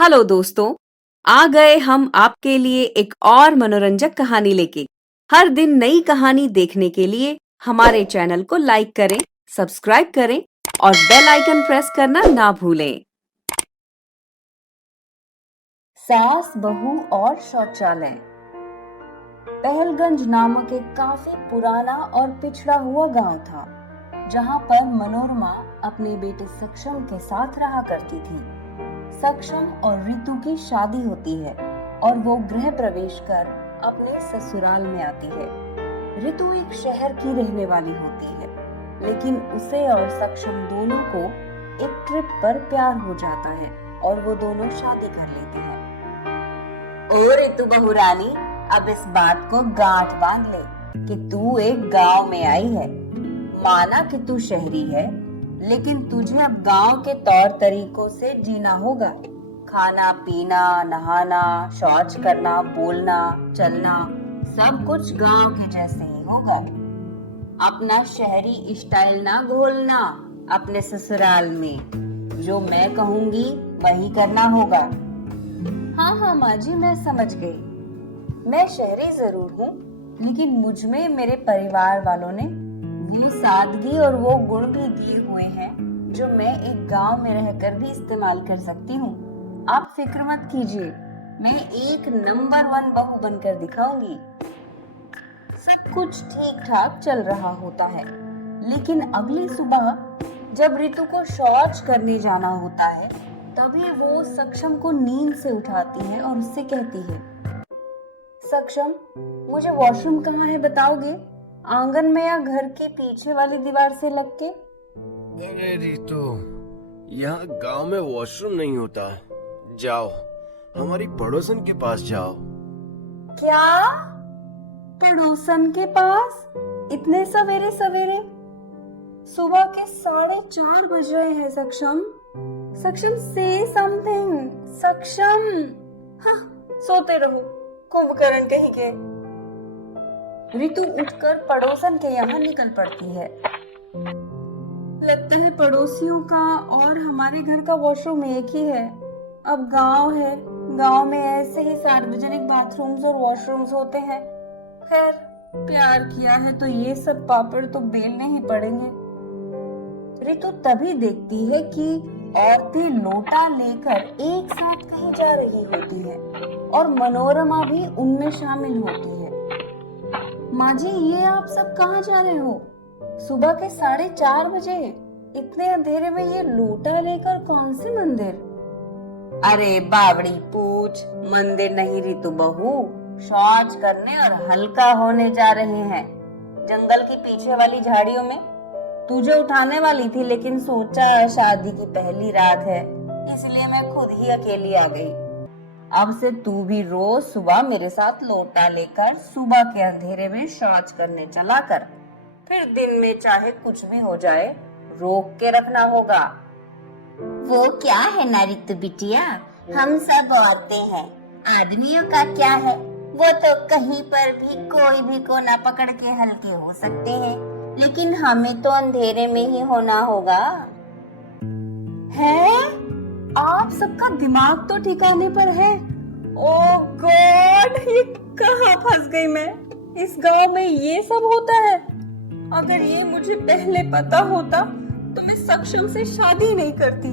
Hello दोस्तों, आ गए हम आपके लिए एक और मनोरंजक कहानी लेके। हर दिन नई कहानी देखने के लिए हमारे चैनल को लाइक करें, सब्सक्राइब करें और बेल आइकन प्रेस करना ना भूलें। सास बहू और शौचालय। पहलगंज नामक एक काफी पुराना और पिछड़ा हुआ गांव था, जहां पर मनोरमा अपने बेटे सक्षम के साथ रहा करती थी। सक्षम और रितु की शादी होती है और वो गृह प्रवेश कर अपने ससुराल में आती है। रितु एक शहर की रहने वाली होती है, लेकिन उसे और सक्षम दोनों को एक ट्रिप पर प्यार हो जाता है और वो दोनों शादी कर लेते हैं। ओ रितु बहू रानी, अब इस बात को गांठ बांध ले कि तू एक गांव में आई है। माना कि तू शहरी है, लेकिन तुझे अब गांव के तौर तरीकों से जीना होगा। खाना पीना, नहाना, शौच करना, बोलना, चलना, सब कुछ गांव के जैसे ही होगा। अपना शहरी स्टाइल ना घोलना अपने ससुराल में। जो मैं कहूंगी वही करना होगा। हाँ हाँ माँ जी, मैं समझ गई। मैं शहरी जरूर हूँ, लेकिन मुझ में मेरे परिवार वालों ने वो सादगी और वो गुण भी दिए हुए हैं जो मैं एक गांव में रहकर भी इस्तेमाल कर सकती हूँ। आप फिक्र मत कीजिए, मैं एक नंबर 1 बहू बनकर दिखाऊंगी। सब कुछ ठीक ठाक चल रहा होता है, लेकिन अगली सुबह जब रितु को शौच करने जाना होता है, तभी वो सक्षम को नींद से उठाती है और उससे कहती है, सक्षम, मुझे वॉशरूम कहाँ है बताओगे? आंगन में या घर के पीछे वाली दीवार से लग के? अरे रितु, यहाँ गांव में वॉशरूम नहीं होता। जाओ, हमारी पड़ोसन के पास जाओ। क्या? पड़ोसन के पास? इतने सवेरे सवेरे? सुबह के 4:30 बज रहे हैं सक्षम। सक्षम, से समथिंग। सक्षम। हाँ, सोते रहो, कुंभकर्ण कहीं के। रितु उठकर पड़ोसन के यहाँ निकल पड़ती है। लगता है पड़ोसियों का और हमारे घर का वॉशरूम एक ही है। अब गांव है, गांव में ऐसे ही सार्वजनिक बाथरूम्स और वॉशरूम्स होते हैं। खैर, प्यार किया है तो ये सब पापड़ तो बेलने ही पड़ेंगे। रितु तभी देखती है कि औरतें लोटा लेकर एक साथ कहीं जा रही होती है और मनोरमा भी उनमें शामिल होती है। माँ जी, ये आप सब कहाँ जा रहे हो? सुबह के 4:30 बजे, इतने अंधेरे में ये लोटा लेकर कौन से मंदिर? अरे बावड़ी पूछ, मंदिर नहीं रितु बहू, शौच करने और हल्का होने जा रहे हैं जंगल की पीछे वाली झाड़ियों में। तुझे उठाने वाली थी, लेकिन सोचा शादी की पहली रात है, इसलिए मैं खुद ही अकेली आ गई। अब से तू भी रोज सुबह मेरे साथ लोटा लेकर सुबह के अंधेरे में शौच करने चला कर। फिर दिन में चाहे कुछ भी हो जाए, रोक के रखना होगा। वो क्या है ना रितु बिटिया, हम सब औरतें हैं, आदमियों का क्या है? वो तो कहीं पर भी कोई भी कोना पकड़ के हल्के हो सकते हैं, लेकिन हमें तो अंधेरे में ही होना होगा। है? आप सबका दिमाग तो ठिकाने पर है? ओह गॉड, ये कहाँ फंस गई मैं? इस गांव में ये सब होता है? अगर ये मुझे पहले पता होता तो मैं सक्षम से शादी नहीं करती।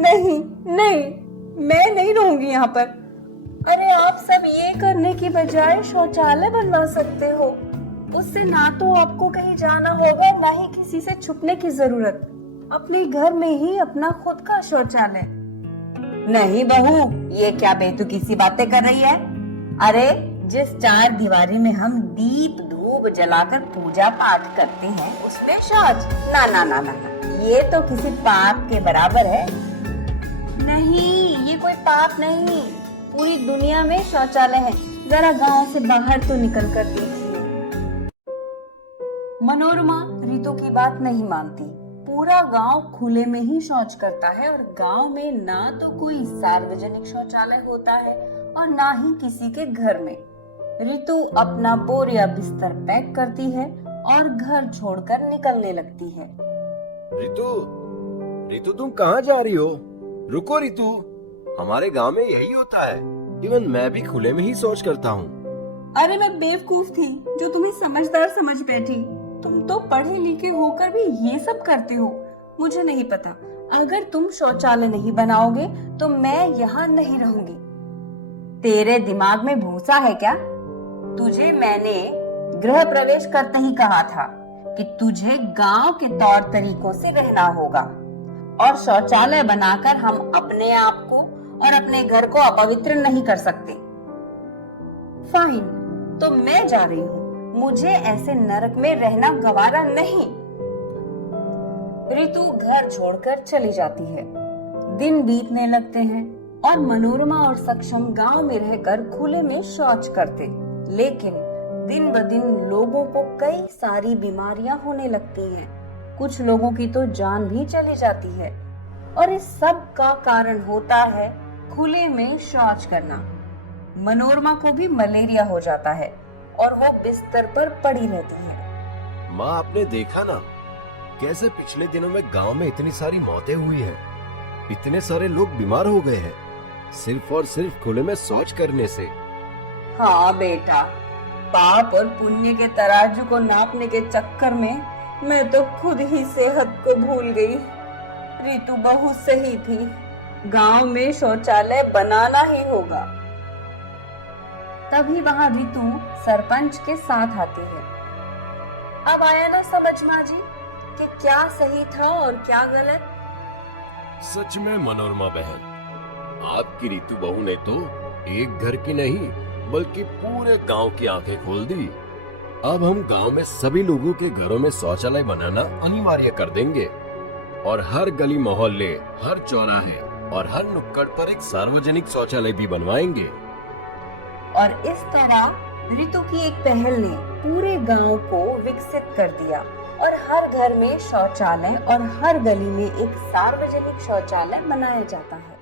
नहीं नहीं, मैं नहीं रहूंगी यहाँ पर। अरे आप सब ये करने की बजाय शौचालय बनवा सकते हो। उससे ना तो आपको कहीं जाना होगा, ना ही किसी से छुपने की जरूरत। अपने घर में ही अपना खुद का शौचालय। नहीं बहू, ये क्या बेतुकी सी बातें कर रही है? अरे जिस 4 दीवारी में हम दीप धूप जलाकर पूजा पाठ करते हैं, उसमें शौच? ना ना ना ना, ये तो किसी पाप के बराबर है। नहीं, ये कोई पाप नहीं, पूरी दुनिया में शौचालय है। जरा गांव से बाहर तो निकल कर देखिए। मनोरमा रितु की बात नहीं मानती। पूरा गांव खुले में ही शौच करता है और गांव में ना तो कोई सार्वजनिक शौचालय होता है और ना ही किसी के घर में। रितु अपना बोरिया बिस्तर पैक करती है और घर छोड़कर निकलने लगती है। रितु, रितु तुम कहाँ जा रही हो? रुको रितु, हमारे गांव में यही होता है। इवन मैं भी खुले में ही शौच करता हूँ। अरे मैं बेवकूफ थी जो तुम्हें समझदार समझ बैठी। तुम तो पढ़े लिखे होकर भी ये सब करते हो। मुझे नहीं पता। अगर तुम शौचालय नहीं बनाओगे तो मैं यहाँ नहीं रहूंगी। तेरे दिमाग में भूसा है क्या? तुझे मैंने गृह प्रवेश करते ही कहा था कि तुझे गांव के तौर तरीकों से रहना होगा और शौचालय बनाकर हम अपने आप को और अपने घर को अपवित्र नहीं कर सकते। फाइन, तो मैं जा रही हूँ। मुझे ऐसे नरक में रहना गवारा नहीं। ऋतु घर छोड़कर चली जाती है। दिन बीतने लगते हैं और मनोरमा और सक्षम गांव में रहकर खुले में शौच करते, लेकिन दिन ब दिन लोगों को कई सारी बीमारियां होने लगती हैं। कुछ लोगों की तो जान भी चली जाती है और इस सब का कारण होता है खुले में शौच करना। मनोरमा को भी मलेरिया हो जाता है और वो बिस्तर पर पड़ी रहती है। माँ, आपने देखा ना कैसे पिछले दिनों में गांव में इतनी सारी मौतें हुई हैं। इतने सारे लोग बीमार हो गए हैं सिर्फ और सिर्फ खुले में शौच करने से। हाँ बेटा, पाप और पुण्य के तराजू को नापने के चक्कर में मैं तो खुद ही सेहत को भूल गई। ऋतु बहुत सही थी, गांव में शौचालय बनाना ही होगा। तभी वहां ऋतु सरपंच के साथ आती है। अब आया ना समझ माँ जी कि क्या सही था और क्या गलत। सच में मनोरमा बहन, आपकी ऋतु बहू ने तो एक घर की नहीं बल्कि पूरे गांव की आंखें खोल दी। अब हम गांव में सभी लोगों के घरों में शौचालय बनाना अनिवार्य कर देंगे और हर गली मोहल्ले, हर चौराहे और हर नुक्कड़ पर एक सार्वजनिक शौचालय भी बनवाएंगे। और इस तरह ऋतु की एक पहल ने पूरे गांव को विकसित कर दिया और हर घर में शौचालय और हर गली में एक सार्वजनिक शौचालय बनाया जाता है।